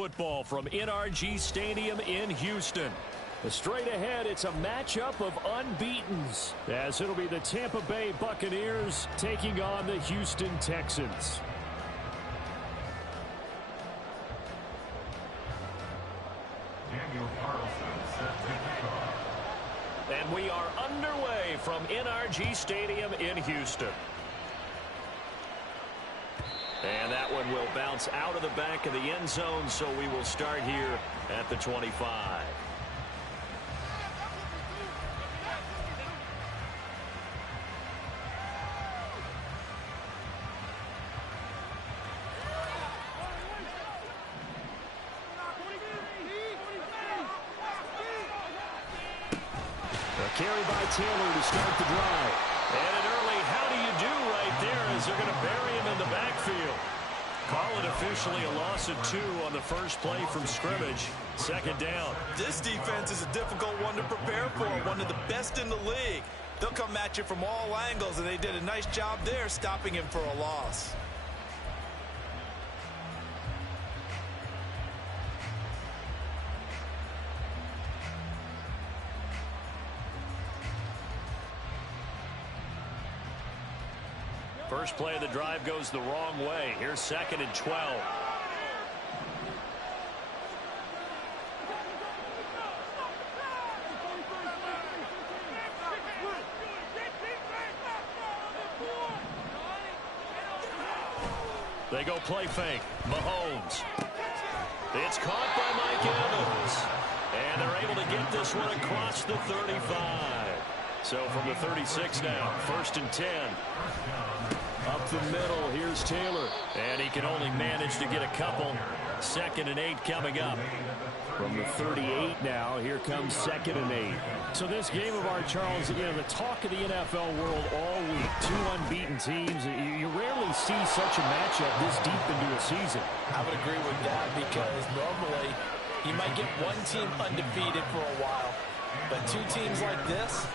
Football from NRG Stadium in Houston. Straight ahead, it's a matchup of unbeatens, as it'll be the Tampa Bay Buccaneers taking on the Houston Texans. And we are underway from NRG Stadium in Houston. And that one will bounce out of the back of the end zone, so we will start here at the 25. Carry by Taylor to start the drive. And an early how do you do right there as they're going to bury him in the backfield. Call it officially a loss of 2 on the first play from scrimmage. Second down. This defense is a difficult one to prepare for, one of the best in the league. They'll come at you from all angles, and they did a nice job there stopping him for a loss. First play of the drive goes the wrong way. Here's 2nd and 12. They go play fake. Mahomes. It's caught by Mike Evans. And they're able to get this one across the 35. So from the 36 now, 1st and 10. Up the middle, here's Taylor. And he can only manage to get a couple. 2nd and 8 coming up. From the 38 now, here comes 2nd and 8. So this game of ours, Charles, you know, the talk of the NFL world all week. 2 unbeaten teams. You rarely see such a matchup this deep into a season. I would agree with that because normally you might get one team undefeated for a while. But 2 teams like this,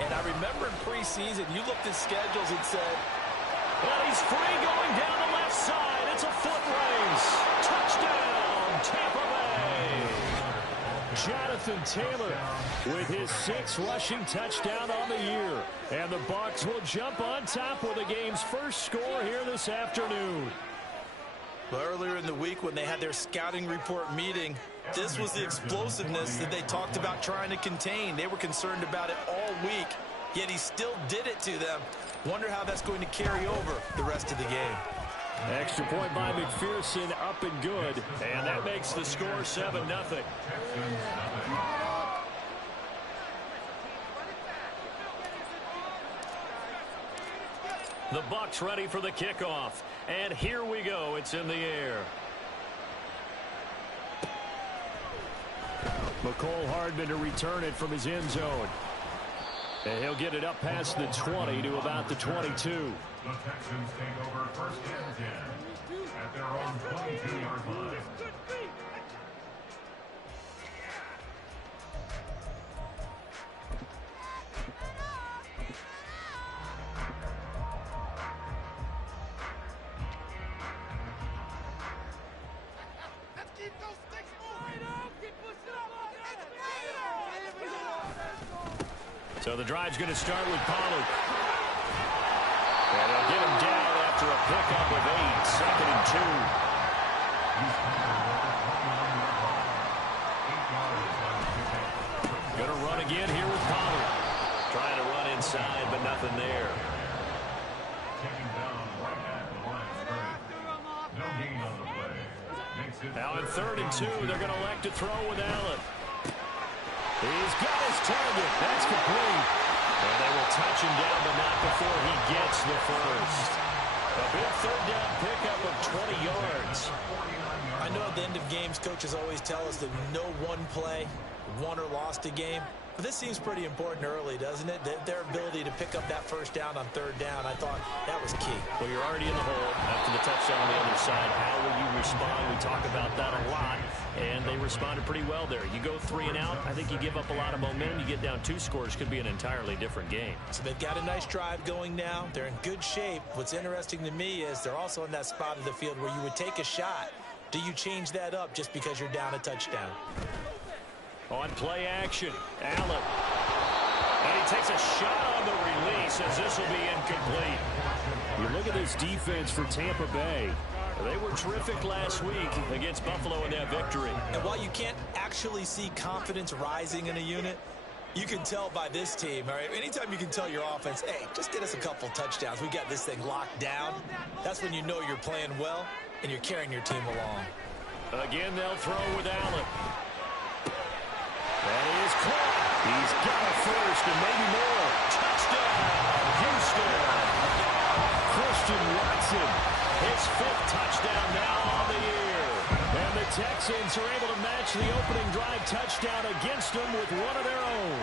and I remember in preseason, you looked at schedules and said, well, he's free going down the left side. It's a foot race. Touchdown, Tampa Bay. Jonathan Taylor with his 6th rushing touchdown on the year. And the Bucs will jump on top with the game's first score here this afternoon. Well, earlier in the week when they had their scouting report meeting, this was the explosiveness that they talked about trying to contain. They were concerned about it all week, yet he still did it to them. Wonder how that's going to carry over the rest of the game. Extra point by McPherson, up and good. And that makes the score 7-0. The Bucs ready for the kickoff. And here we go. It's in the air. McCole Hardman to return it from his end zone. And he'll get it up past the 20 to about the 22. The Texans take over 1st and 10 at their own 22-yard line. So the drive's going to start with Pollard. And they'll get him down after a pickup of 8. 2nd and 2. Going to run again here with Pollard. Trying to run inside, but nothing there. Now in 3rd and 2, they're going to elect to throw with Allen. He's got his target. That's complete. And they will touch him down, but not before he gets the first. A big 3rd down pickup of 20 yards. I know at the end of games, coaches always tell us that no one play won or lost a game. But this seems pretty important early, doesn't it? Their ability to pick up that 1st down on 3rd down, I thought that was key. Well, you're already in the hole after the touchdown on the other side. How will you respond? We talk about that a lot, and they responded pretty well there. You go 3 and out, I think you give up a lot of momentum. You get down 2 scores, could be an entirely different game. So they've got a nice drive going now. They're in good shape. What's interesting to me is they're also in that spot of the field where you would take a shot. do you change that up just because you're down a touchdown? On play action, Allen. And he takes a shot on the release as this will be incomplete. You look at this defense for Tampa Bay. They were terrific last week against Buffalo in that victory. And while you can't actually see confidence rising in a unit, you can tell by this team, all right? Anytime you can tell your offense, hey, just get us a couple touchdowns. We got this thing locked down. That's when you know you're playing well and you're carrying your team along. Again, they'll throw with Allen. That is caught. He's got a first and maybe more. Touchdown, Houston. Christian Watson, his 5th touchdown now on the year. And the Texans are able to match the opening drive touchdown against them with one of their own.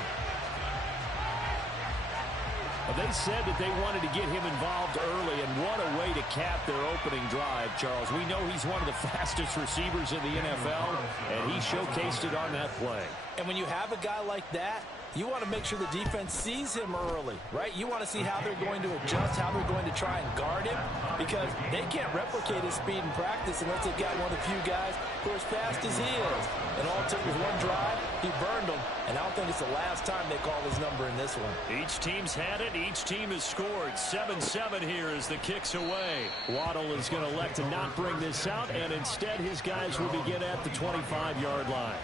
They said that they wanted to get him involved early, and what a way to cap their opening drive, Charles. We know he's one of the fastest receivers in the NFL, and he showcased it on that play. And when you have a guy like that, you want to make sure the defense sees him early, right? You want to see how they're going to adjust, how they're going to try and guard him, because they can't replicate his speed in practice unless they've got one of the few guys who are as fast as he is. And all it took was one drive, he burned them, and I don't think it's the last time they call his number in this one. Each team's had it, each team has scored. 7-7 here as the kick's away. Waddle is going to elect to not bring this out, and instead his guys will begin at the 25-yard line.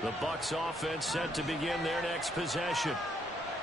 The Bucs offense set to begin their next possession.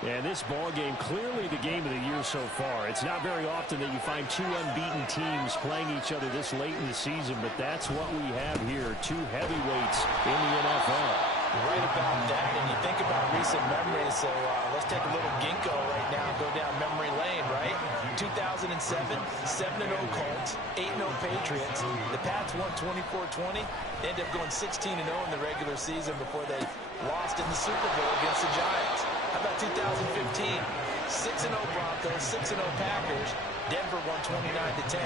And this ball game, clearly the game of the year so far. It's not very often that you find 2 unbeaten teams playing each other this late in the season, but that's what we have here, 2 heavyweights in the NFL. Right about that, and you think about recent memories, so let's take a little ginkgo right now and go down memory lane, right? 2007, 7-0 Colts, 8-0 Patriots. The Pats won 24-20. They ended up going 16-0 in the regular season before they lost in the Super Bowl against the Giants. How about 2015? 6-0 Broncos, 6-0 Packers. Denver won 29-10.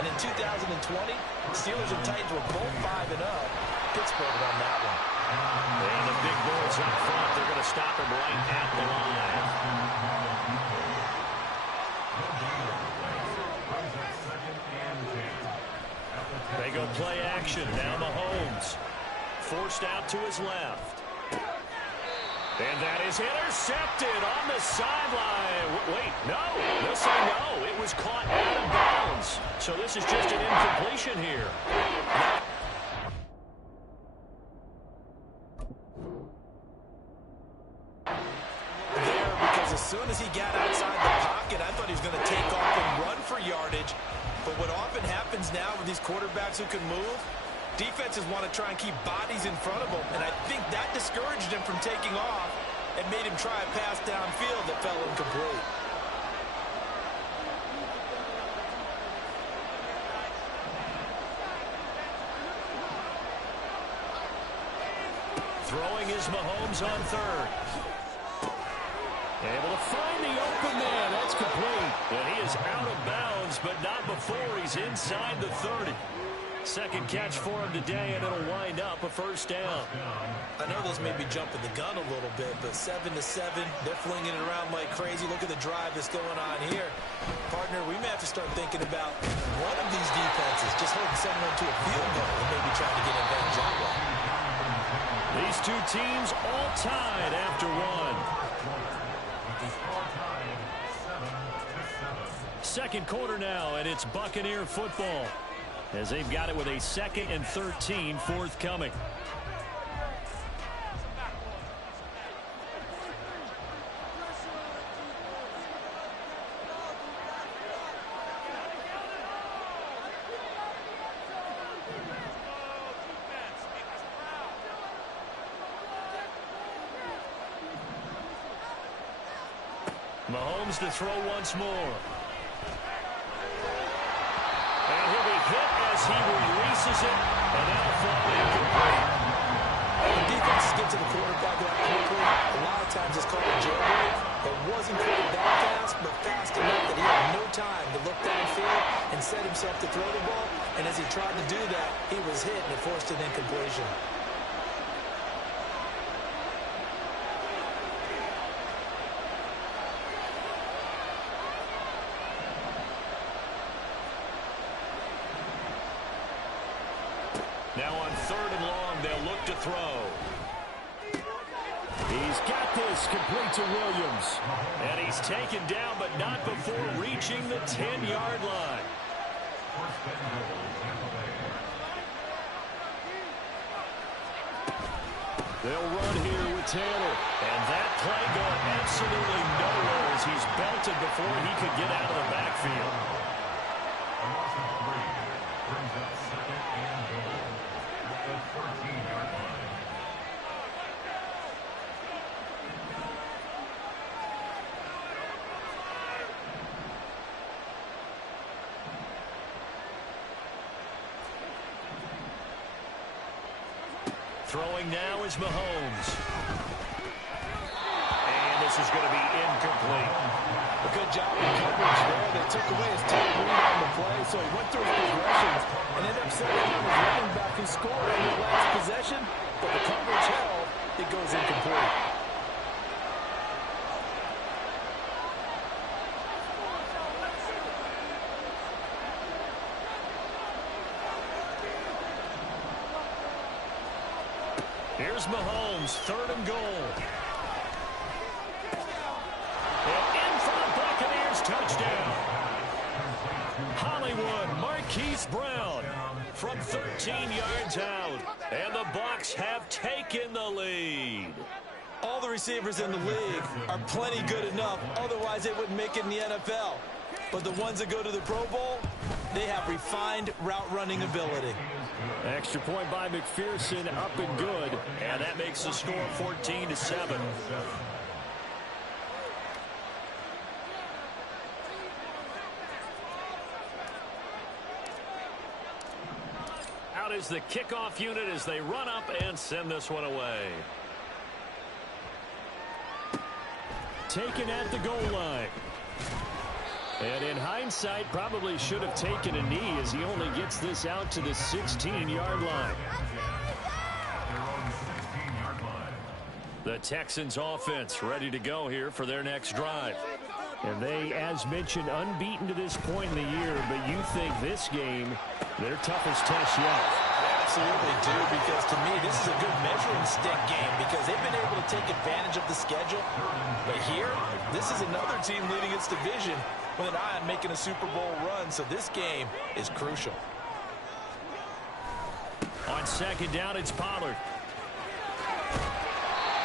And in 2020, Steelers and Titans were both 5-0. Pittsburgh won that one. And the big boys up front, they're going to stop him right at the line. They go play action. Now Mahomes. Forced out to his left. And that is intercepted on the sideline. Wait, no. They'll say no. It was caught out of bounds. So this is just an incompletion here. As soon as he got outside the pocket, I thought he was going to take off and run for yardage. But what often happens now with these quarterbacks who can move, defenses want to try and keep bodies in front of them. And I think that discouraged him from taking off and made him try a pass downfield that fell incomplete. Throwing is Mahomes on third. Able to find the open man. That's complete. And he is out of bounds, but not before he's inside the 30. Second catch for him today, and it'll wind up a first down. I know this may be jumping the gun a little bit, but 7-7, they're flinging it around like crazy. Look at the drive that's going on here. Partner, we may have to start thinking about one of these defenses just holding someone to a field goal and maybe trying to get an advantage that way. These two teams all tied after one. Second quarter now, and it's Buccaneer football as they've got it with a 2nd and 13 forthcoming. Mahomes to throw once more. And he'll be hit as he releases it, and that'll fall incomplete. When defenses get to the quarterback that quickly, a lot of times it's called a jailbreak. It wasn't quite that fast, but fast enough that he had no time to look downfield and set himself to throw the ball. And as he tried to do that, he was hit and it forced an incompletion. Now on 3rd and long, they'll look to throw. He's got this complete to Williams. And he's taken down, but not before reaching the 10-yard line. They'll run here with Taylor. And that play going absolutely nowhere as he's belted before he could get out of the backfield. A loss of 3 brings up 2nd and goal at the 14-yard line. Throwing now is Mahomes. And this is going to be incomplete. A good job in coverage there. They took away his top read on the play, so he went through his progressions and ended up setting on his running back who scored on the last possession, but the coverage held. It goes incomplete. Here's Mahomes, 3rd and goal. And in for the Buccaneers, touchdown. Hollywood, Marquise Brown from 13 yards out. And the Bucs have taken the lead. All the receivers in the league are plenty good enough, otherwise they wouldn't make it in the NFL. But the ones that go to the Pro Bowl, they have refined route running ability. Extra point by McPherson, up and good. And that makes the score 14-7. Out is the kickoff unit as they run up and send this one away. Taken at the goal line. And in hindsight, probably should have taken a knee as he only gets this out to the 16-yard line. The Texans offense ready to go here for their next drive. And they, as mentioned, unbeaten to this point in the year, but you think this game, their toughest test yet. Absolutely do, because to me, this is a good measuring stick game because they've been able to take advantage of the schedule. But here, this is another team leading its division with an eye on making a Super Bowl run, so this game is crucial. On 2nd down, it's Pollard.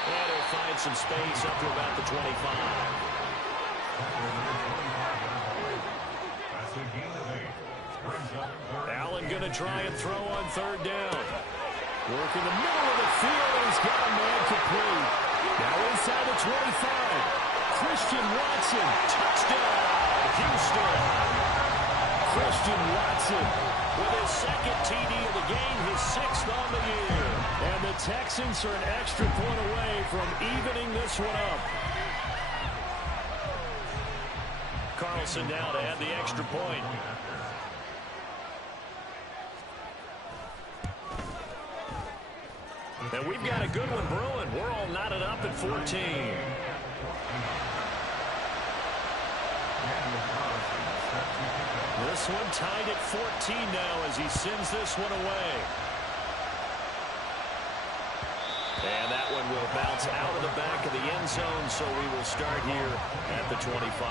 And he'll find some space up to about the 25. Allen going to try and throw on 3rd down. Work in the middle of the field, and he's got a man complete. Now inside the 25. Christian Watson, touchdown, Houston. Christian Watson with his 2nd TD of the game, his 6th on the year. And the Texans are an extra point away from evening this one up. Carlson now to add the extra point. And we've got a good one brewing. We're all knotted up at 14. This one tied at 14 now as he sends this one away. And that one will bounce out of the back of the end zone, so we will start here at the 25.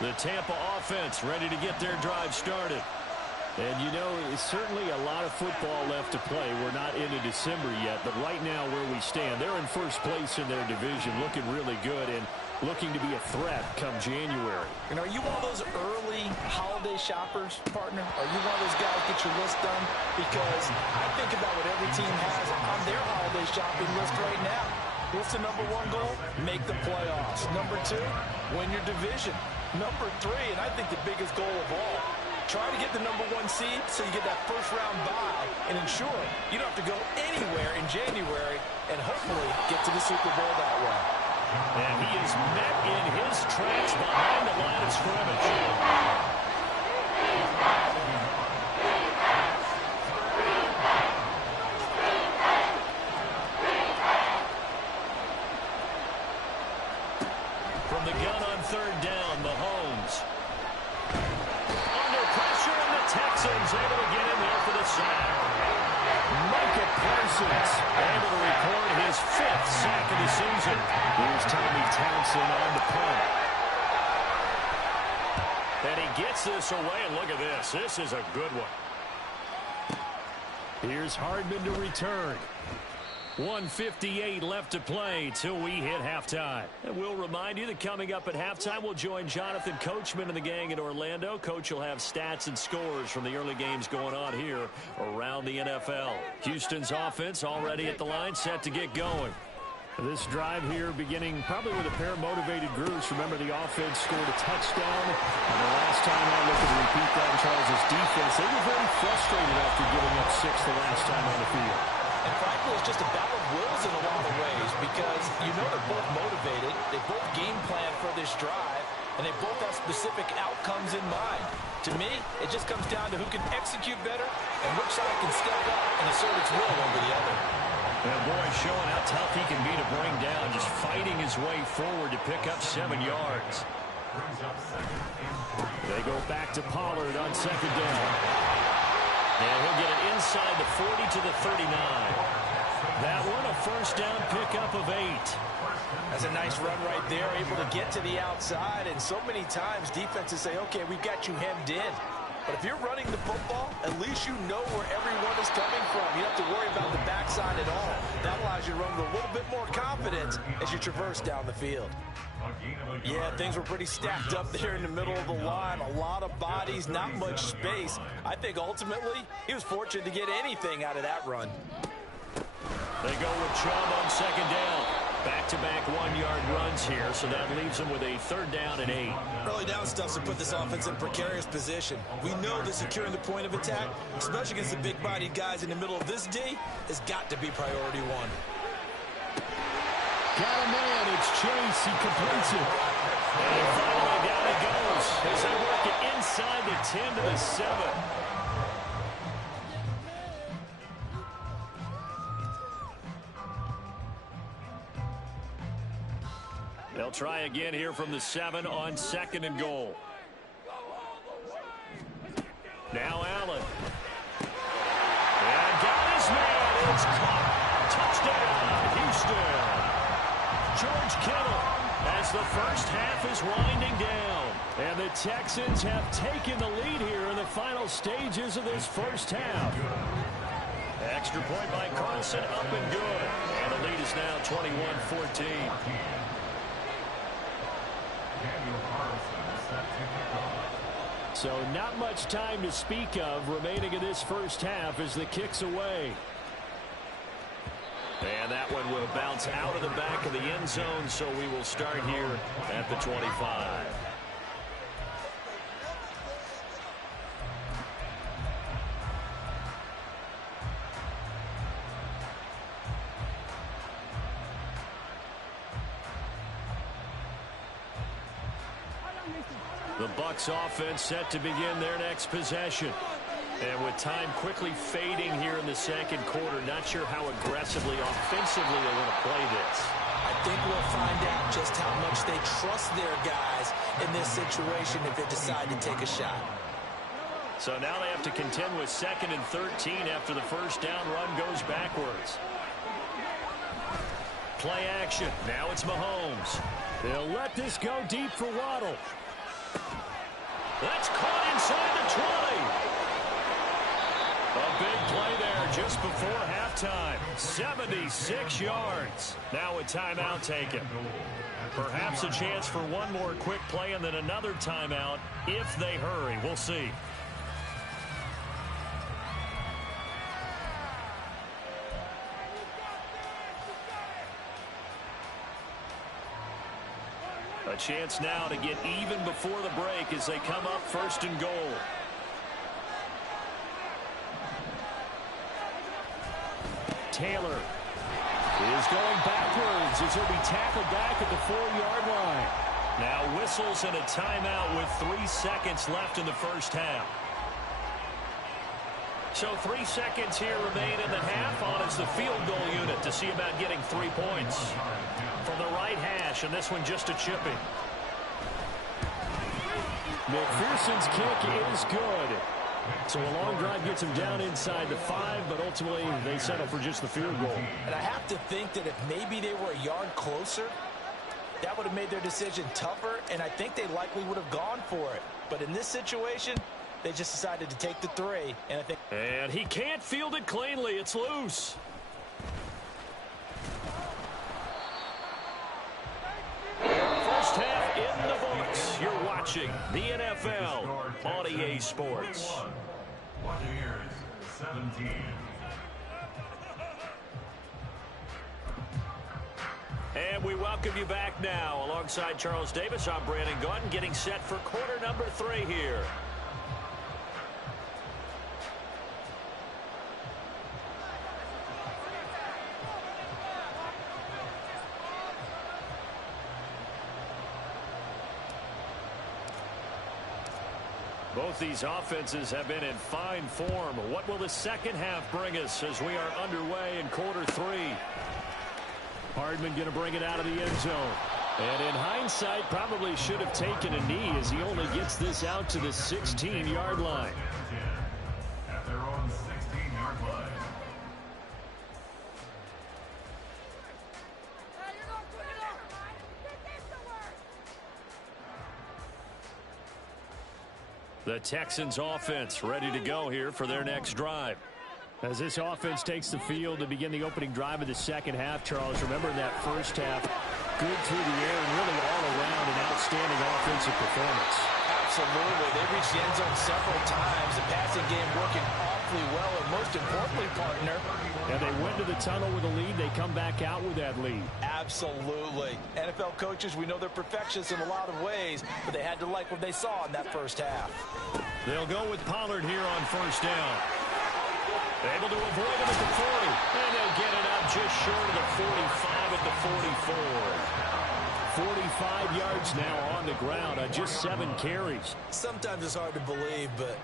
The Tampa offense ready to get their drive started. And, you know, it's certainly a lot of football left to play. We're not into December yet, but right now where we stand, they're in first place in their division, looking really good and looking to be a threat come January. And are you one of those early holiday shoppers, partner? Are you one of those guys get your list done? Because I think about what every team has on their holiday shopping list right now. What's the number 1 goal? Make the playoffs. Number 2, win your division. Number 3, and I think the biggest goal of all, try to get the number 1 seed so you get that first-round bye and ensure you don't have to go anywhere in January and hopefully get to the Super Bowl that way. And he is met in his tracks behind the line of scrimmage. From from the gun on third down, Mahomes. Under pressure, and the Texans able to get in there for the sack. Micah Parsons able to record his 5th sack of the season. Here's Tommy Townsend on the punt. And he gets this away, and look at this. This is a good one. Here's Hardman to return. 1:58 left to play till we hit halftime. And we'll remind you that coming up at halftime, we'll join Jonathan Coachman and the gang in Orlando. Coach will have stats and scores from the early games going on here around the NFL. Houston's offense already at the line, set to get going. This drive here beginning probably with a pair of motivated groups. Remember, the offense scored a touchdown. And the last time I looked at repeat that, Charles' defense, they were very frustrated after giving up 6 the last time on the field. And frankly, it's just a battle of wills in a lot of ways because you know they're both motivated. They both game plan for this drive, and they both have specific outcomes in mind. To me, it just comes down to who can execute better and which side can step up and assert its will over the other. And boy, showing how tough he can be to bring down, just fighting his way forward to pick up 7 yards. They go back to Pollard on second down. And he'll get it inside the 40 to the 39. That one, a first down pickup of 8. That's a nice run right there, able to get to the outside. And so many times defenses say, okay, we've got you hemmed in. But if you're running the football, at least you know where everyone is coming from. You don't have to worry about the backside at all. That allows you to run with a little bit more confidence as you traverse down the field. Yeah, things were pretty stacked up there in the middle of the line. A lot of bodies, not much space. I think ultimately he was fortunate to get anything out of that run. They go with Chubb on second down. Back-to-back 1-yard runs here, so that leaves them with a third down and 8. Early down stuff to put this offense in precarious position. We know that securing the point of attack, especially against the big-bodied guys in the middle of this D, has got to be priority 1. Got a man, it's Chase, he completes it. And finally down he goes as they work it inside the 10 to the 7. They'll try again here from the 7 on second and goal. Now Allen. And got his man. It's caught. Touchdown, Houston. George Kittle as the first half is winding down. And the Texans have taken the lead here in the final stages of this first half. Extra point by Carlson, up and good. And the lead is now 21-14. So not much time to speak of remaining in this first half as the kick's away. And that one will bounce out of the back of the end zone, so we will start here at the 25. The Bucs offense set to begin their next possession. And with time quickly fading here in the second quarter, not sure how aggressively, offensively they want to play this. I think we'll find out just how much they trust their guys in this situation if they decide to take a shot. So now they have to contend with 2nd and 13 after the first down run goes backwards. Play action. Now it's Mahomes. They'll let this go deep for Waddle. That's caught inside the 20. A big play there just before halftime. 76 yards. Now a timeout taken. Perhaps a chance for one more quick play and then another timeout if they hurry. We'll see. A chance now to get even before the break as they come up 1st and goal. Taylor is going backwards as he'll be tackled back at the 4-yard line. Now whistles and a timeout with 3 seconds left in the first half. So 3 seconds here remain in the half on as the field goal unit to see about getting 3 points. From the right hash, and this one just a chipping. McPherson's kick is good. So a long drive gets him down inside the 5, but ultimately they settle for just the field goal. And I have to think that if maybe they were a yard closer, that would have made their decision tougher, and I think they likely would have gone for it. But in this situation, they just decided to take the 3, and I think... And he can't field it cleanly. It's loose. First half in the books. You're watching the NFL on EA Sports. Buccaneers 17. And we welcome you back now. Alongside Charles Davis, I'm Brandon Gaudin, getting set for quarter number 3 here. Both these offenses have been in fine form. What will the second half bring us as we are underway in quarter 3? Hardman going to bring it out of the end zone. And in hindsight, probably should have taken a knee as he only gets this out to the 16-yard line. At their own 16-yard line. The Texans offense ready to go here for their next drive. As this offense takes the field to begin the opening drive of the second half, Charles, remember in that first half, good through the air and really all around an outstanding offensive performance. Absolutely. They reached the end zone several times. The passing game working awfully well, and most importantly, partner. And they went to the tunnel with a lead. They come back out with that lead. Absolutely. NFL coaches, we know they're perfectionists in a lot of ways, but they had to like what they saw in that first half. They'll go with Pollard here on first down. Able to avoid him at the 40. And they'll get it up just short of the 45 at the 44. 45 yards now on the ground on just 7 carries. Sometimes it's hard to believe, but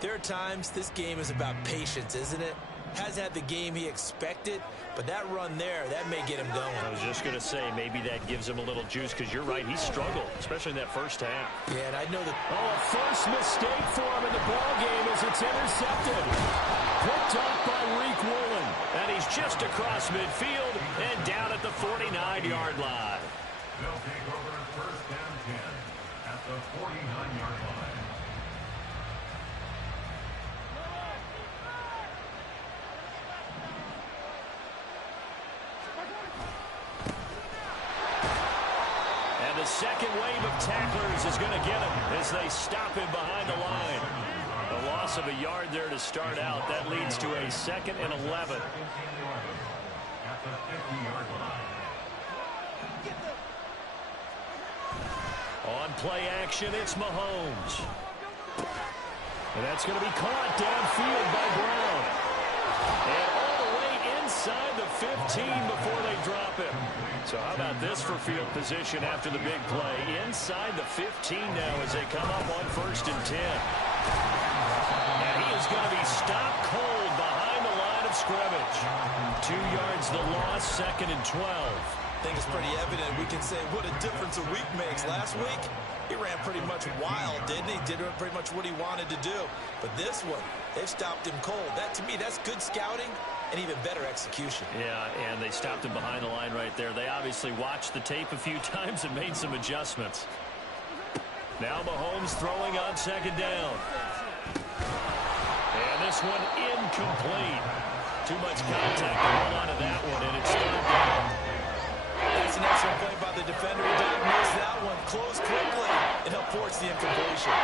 there are times this game is about patience, isn't it? Hasn't had the game he expected, but that run there, that may get him going. I was just going to say, maybe that gives him a little juice, because you're right, he struggled, especially in that first half. Yeah, and I know that... Oh, a first mistake for him in the ballgame as it's intercepted. Picked off by Reek Woolen. And he's just across midfield and down at the 49-yard line. They'll take over first down 10 at the 49-yard line. The second wave of tacklers is going to get him as they stop him behind the line. A loss of a yard there to start out. That leads to a 2nd and 11. At the 50-yard line. On play action, it's Mahomes. And that's going to be caught downfield by Brown. And all the way inside the 15 before they drop him. So how about this for field position after the big play? Inside the 15 now as they come up on 1st and 10. And he is going to be stopped cold behind the line of scrimmage. 2 yards the loss, 2nd and 12. I think it's pretty evident. We can say what a difference a week makes. Last week, he ran pretty much wild, didn't he? Did pretty much what he wanted to do. But this one, they've stopped him cold. That, to me, that's good scouting and even better execution. Yeah, and they stopped him behind the line right there. They obviously watched the tape a few times and made some adjustments. Now Mahomes throwing on 2nd down. And this one incomplete. Too much contact to hold on to that one, and it's 3rd down. That's an excellent play by the defender. He diagnosed that one close quickly and helped force the incompletion.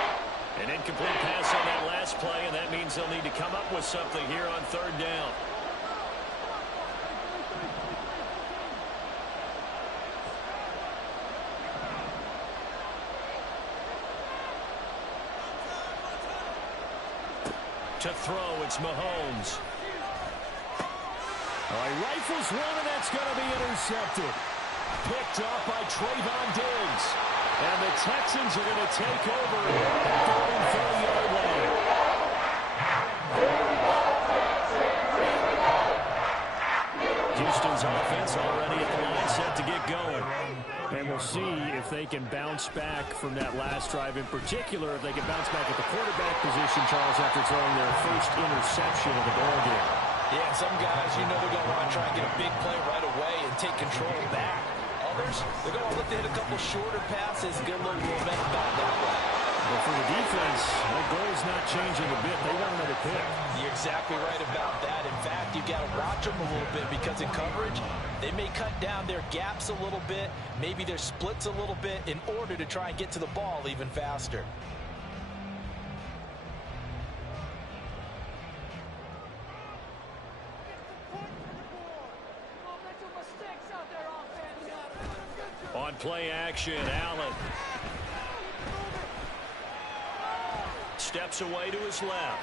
An incomplete pass on that last play, and that means they'll need to come up with something here on 3rd down. To throw, it's Mahomes. He rifles one, and that's going to be intercepted. Picked off by Trayvon Diggs. And the Texans are going to take over at the 34-yard line. Houston's offense already at the line set to get going. And we'll see if they can bounce back from that last drive in particular, if they can bounce back at the quarterback position, Charles, after throwing their first interception of the ball game. Yeah, some guys, you know, they're going to want to try and get a big play right away and take control back. Others, they're going to look to hit a couple shorter passes, get a little momentum back that way. But for the defense, that goal's not changing a bit. They want another pick. You're exactly right about that. In fact, you've got to watch them a little bit because in coverage, they may cut down their gaps a little bit, maybe their splits a little bit in order to try and get to the ball even faster. On play action, Allen steps away to his left.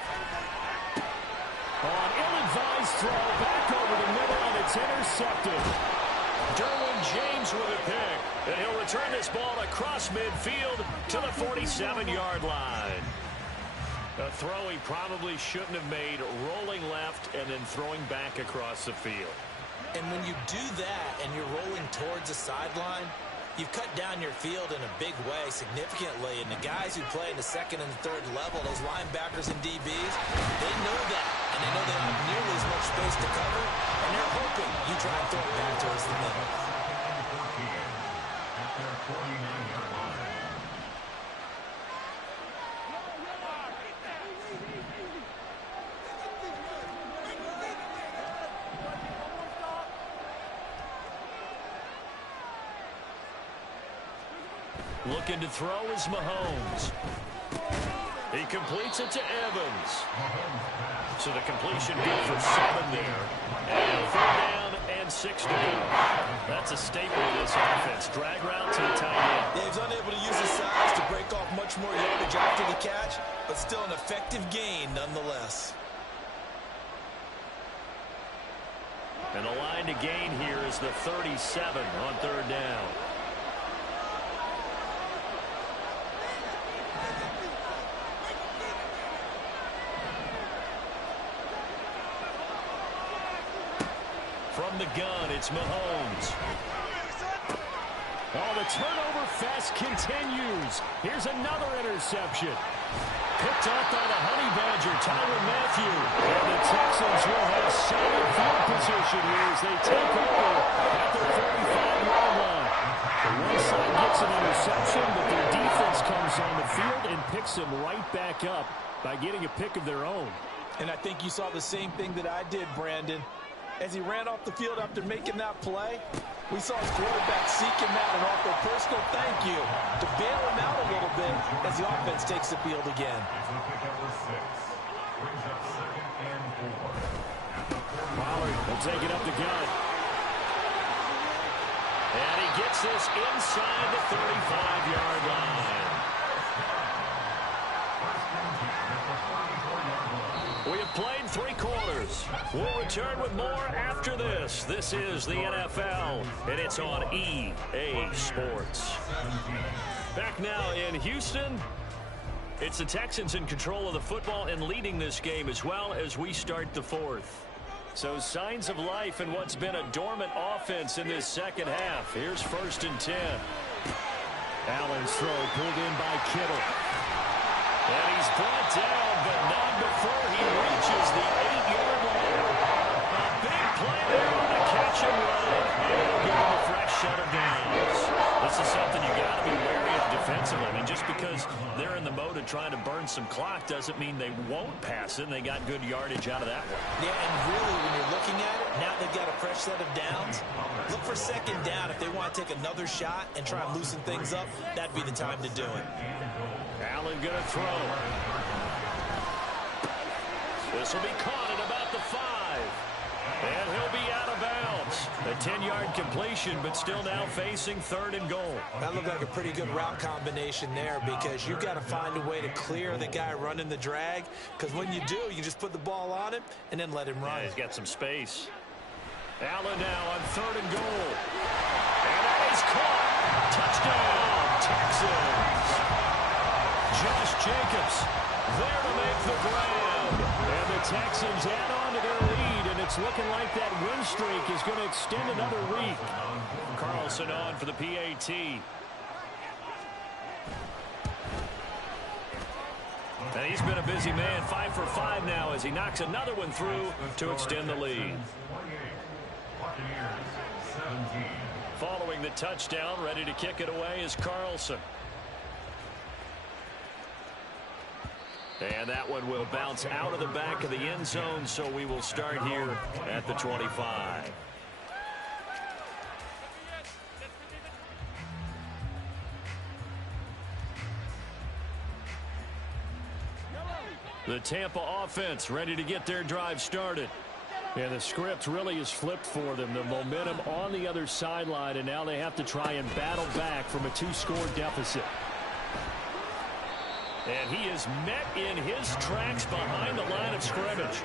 On ill-advised throw, back over the middle, and it's intercepted. Derwin James with a pick, and he'll return this ball across midfield to the 47-yard line. A throw he probably shouldn't have made, rolling left and then throwing back across the field. And when you do that and you're rolling towards the sideline, you've cut down your field in a big way significantly. And the guys who play in the second and third level, those linebackers and DBs, they know that. And they know they don't have nearly as much space to cover. And they're hoping you try and throw it back towards the middle. Looking to throw is Mahomes. He completes it to Evans. So the completion good for 7 there. And 4 down and 6 to go. That's a staple of this offense. Drag route to the tight end. Dave's unable to use his size to break off much more yardage after the catch, but still an effective gain nonetheless. And the line to gain here is the 37 on 3rd down. From the gun, it's Mahomes. Oh, the turnover fest continues. Here's another interception. Picked up by the Honey Badger, Tyrann Mathieu. And the Texans will have solid field position here as they take over at their 35-yard line. The one side gets an interception, but their defense comes on the field and picks them right back up by getting a pick of their own. And I think you saw the same thing that I did, Brandon. As he ran off the field after making that play, we saw his quarterback seek him out and offer a personal thank you to bail him out a little bit as the offense takes the field again. Pollard will take it up the gut. And he gets this inside the 35-yard line. We have played 3 quarters. We'll return with more after this. This is the NFL, and it's on EA Sports. Back now in Houston. It's the Texans in control of the football and leading this game as well as we start the 4th. So signs of life in what's been a dormant offense in this second half. Here's 1st and 10. Allen's throw pulled in by Kittle. And he's brought down, but not before he reaches the 8-yard line. A big play there on the catch and run. And he'll give him a fresh set of downs. This is something you got to be wary of defensively. I mean, just because they're in the mode of trying to burn some clock doesn't mean they won't pass it, and they got good yardage out of that one. Yeah, and really, when you're looking at it, now they've got a fresh set of downs. Look for 2nd down. If they want to take another shot and try and loosen things up, that'd be the time to do it. Allen going to throw. This will be caught at about the 5. And he'll be out of bounds. A 10-yard completion, but still now facing 3rd and goal. That looked like a pretty good route combination there because you've got to find a way to clear the guy running the drag. Because when you do, you just put the ball on him and then let him run. Yeah, he's got some space. Allen now on 3rd and goal. And that is caught. Touchdown, Texans. Josh Jacobs there to make the grab. And the Texans add on to their lead, and it's it's looking like that win streak is going to extend another week. Carlson on for the PAT. And he's been a busy man, 5 for 5 now as he knocks another one through to extend the lead. Following the touchdown, ready to kick it away is Carlson. And that one will bounce out of the back of the end zone, so we will start here at the 25. The Tampa offense ready to get their drive started. Yeah, the script really is flipped for them. The momentum on the other sideline, and now they have to try and battle back from a 2-score deficit. And he is met in his tracks behind the line of scrimmage.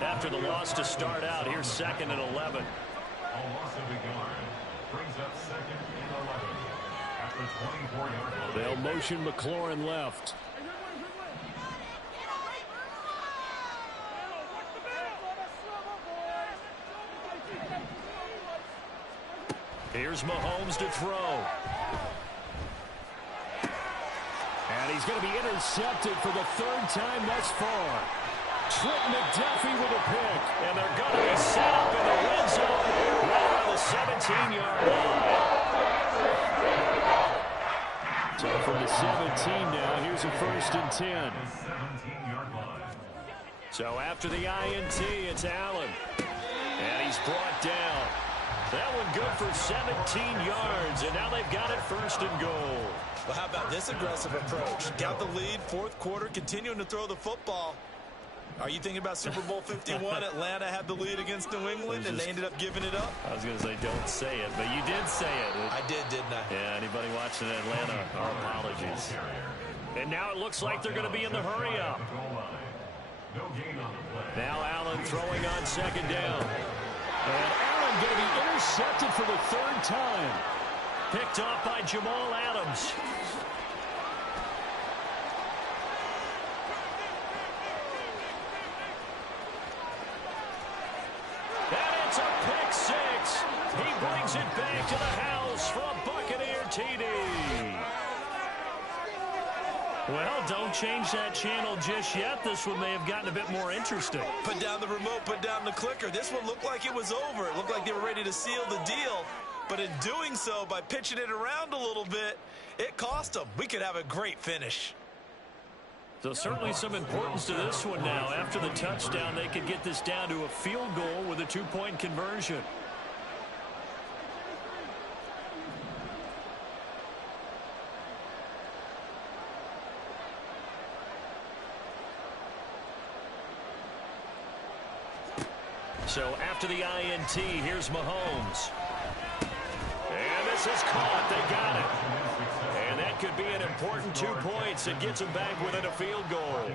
After the loss to start out, here's 2nd and 11. A loss of a yard brings up 2nd and 11 at the 24-yard line. They'll motion McLaurin left. Here's Mahomes to throw. And he's going to be intercepted for the 3rd time thus far. Trent McDuffie with a pick. And they're going to be set up in the red zone right on the 17-yard line. So from the 17 now, here's a 1st and 10. So after the INT, it's Allen. And he's brought down. That one good for 17 yards, and now they've got it 1st and goal. Well, how about this aggressive approach? Got the lead, 4th quarter, continuing to throw the football. Are you thinking about Super Bowl 51? Atlanta had the lead against New England, and they ended up giving it up? I was going to say don't say it, but you did say it. I did, didn't I? Yeah, anybody watching Atlanta, our apologies. And now it looks like they're going to be in the hurry-up. Now Allen throwing on 2nd down. And Allen going to be intercepted for the 3rd time. Picked off by Jamal Adams. And it's a pick 6. He brings it back to the house for a Buccaneer TD. Well, don't change that channel just yet. This one may have gotten a bit more interesting. Put down the remote, put down the clicker. This one looked like it was over. It looked like they were ready to seal the deal. But in doing so, by pitching it around a little bit, it cost them. We could have a great finish. So certainly some importance to this one now. After the touchdown, they could get this down to a field goal with a 2-point conversion. So after the INT, here's Mahomes. And this is caught. They got it. And that could be an important 2 points. It gets them back within a field goal.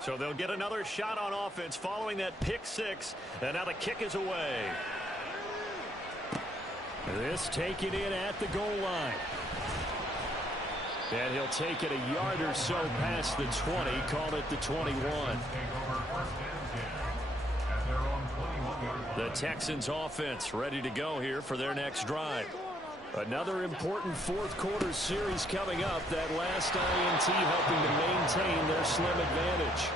So they'll get another shot on offense following that pick 6. And now the kick is away. This taken in at the goal line. And he'll take it a yard or so past the 20, call it the 21. The Texans offense ready to go here for their next drive. Another important 4th quarter series coming up. That last INT helping to maintain their slim advantage.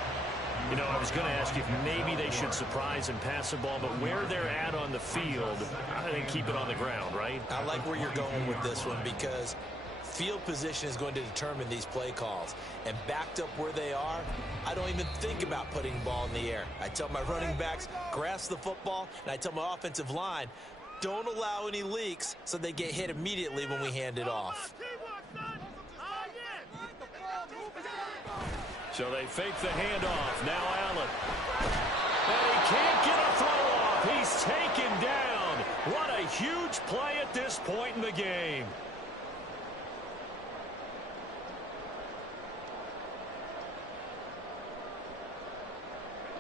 You know, I was going to ask you if maybe they should surprise and pass the ball, but where they're at on the field, I think keep it on the ground, right? I like where you're going with this one because field position is going to determine these play calls. And backed up where they are, I don't even think about putting the ball in the air. I tell my running backs, grasp the football, and I tell my offensive line, don't allow any leaks so they get hit immediately when we hand it off. So they fake the handoff. Now Allen. And he can't get a throw off. He's taken down. What a huge play at this point in the game.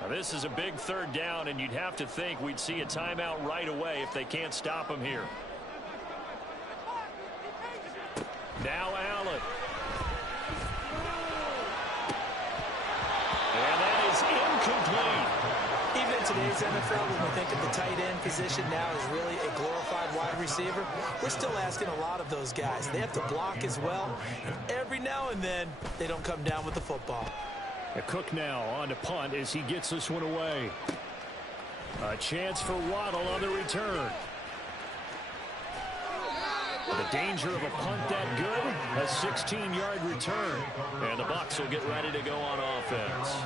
Now this is a big 3rd down, and you'd have to think we'd see a timeout right away if they can't stop him here. Now Allen. in today's NFL, when we think of the tight end position now is really a glorified wide receiver, we're still asking a lot of those guys. They have to block as well, and every now and then they don't come down with the football. Cook now on to punt as he gets this one away. A chance for Waddle on the return. The danger of a punt that good, a 16-yard return. And the Bucs will get ready to go on offense.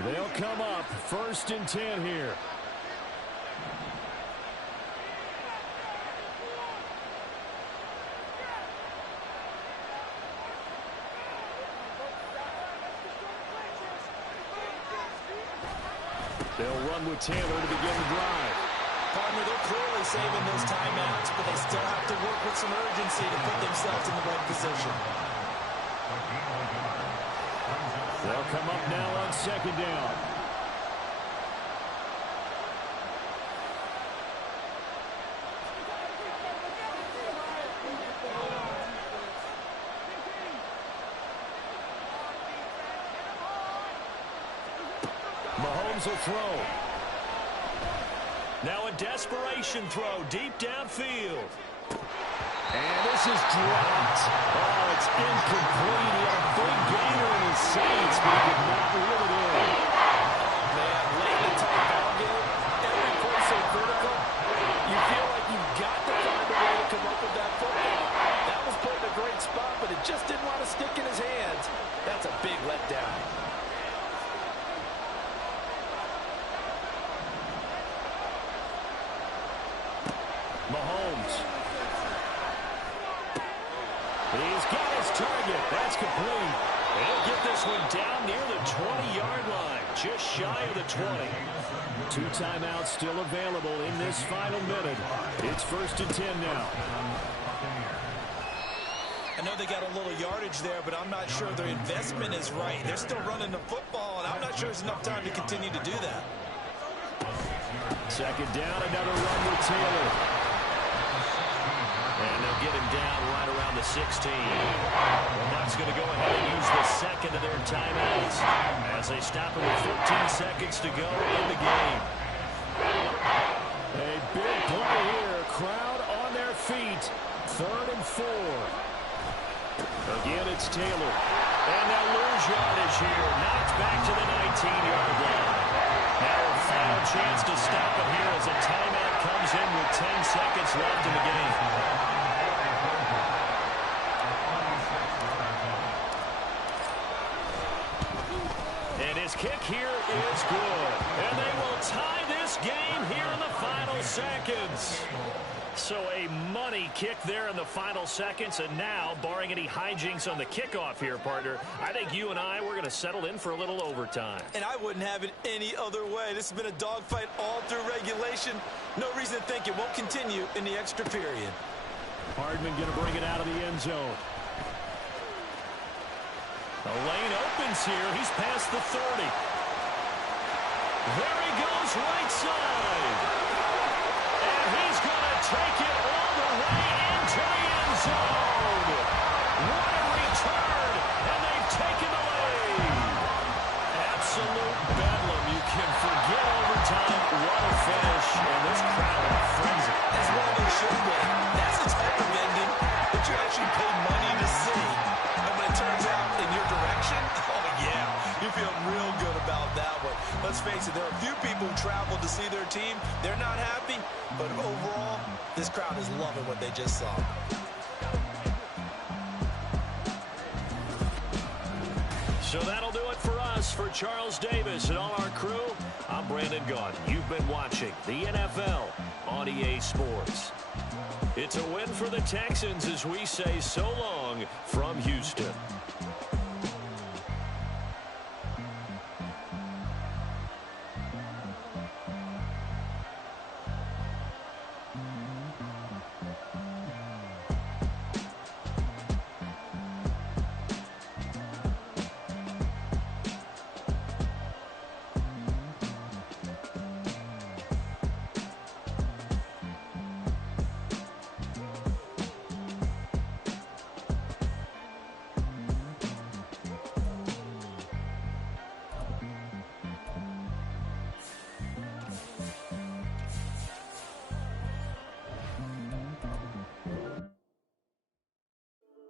They'll come up 1st and 10 here. They'll run with Taylor to begin the drive. Partner, they're clearly saving those timeouts, but they still have to work with some urgency to put themselves in the right position. They'll come up now on 2nd down. Mahomes will throw. Now a desperation throw deep downfield. And this is dropped. Oh, it's incomplete. He had a big gainer in his sights, but he did not reel it in. Man, late in the tight ball game, every play so critical, you feel like you've got to find a way to come up with that football. That was put in a great spot, but it just didn't want to stick in his hands. That's a big letdown. Mahomes. He's got his target. That's complete. He'll get this one down near the 20-yard line, just shy of the 20. 2 timeouts still available in this final minute. It's 1st and 10 now. I know they got a little yardage there, but I'm not sure their investment is right. They're still running the football, and I'm not sure there's enough time to continue to do that. 2nd down, another run with Taylor. And they'll get him down right around the 16. The Bucs going to go ahead and use the second of their timeouts as they stop it with 13 seconds to go in the game. A big play here. Crowd on their feet. 3rd and 4. Again, it's Taylor. And they'll lose yardage here. Knocked back to the 19-yard line. Now a final chance to stop it here as a timeout comes in with 10 seconds left in the game. And his kick here is good. And they will tie this game here in the final seconds. So a money kick there in the final seconds, and now, barring any hijinks on the kickoff here, partner, I think you and we're going to settle in for a little overtime. And I wouldn't have it any other way. This has been a dogfight all through regulation. No reason to think it won't continue in the extra period. Hardman going to bring it out of the end zone. The lane opens here. He's past the 30. There he goes, right side. And he's going to take it all the way into the end zone. What a return, and they've taken the lead. Absolute bedlam. You can forget overtime. What a finish, and this crowd in a frenzy. As well they should be. That's the type of ending that you actually pay money to see. And when it turns out in your direction, oh yeah, you feel real good about that one. Let's face it, there are a few people who travel to see their team. They're not happy, but overall, this crowd is loving what they just saw. So that'll do it for us. For Charles Davis and all our crew, I'm Brandon Gaudin. You've been watching the NFL on EA Sports. It's a win for the Texans as we say so long from Houston.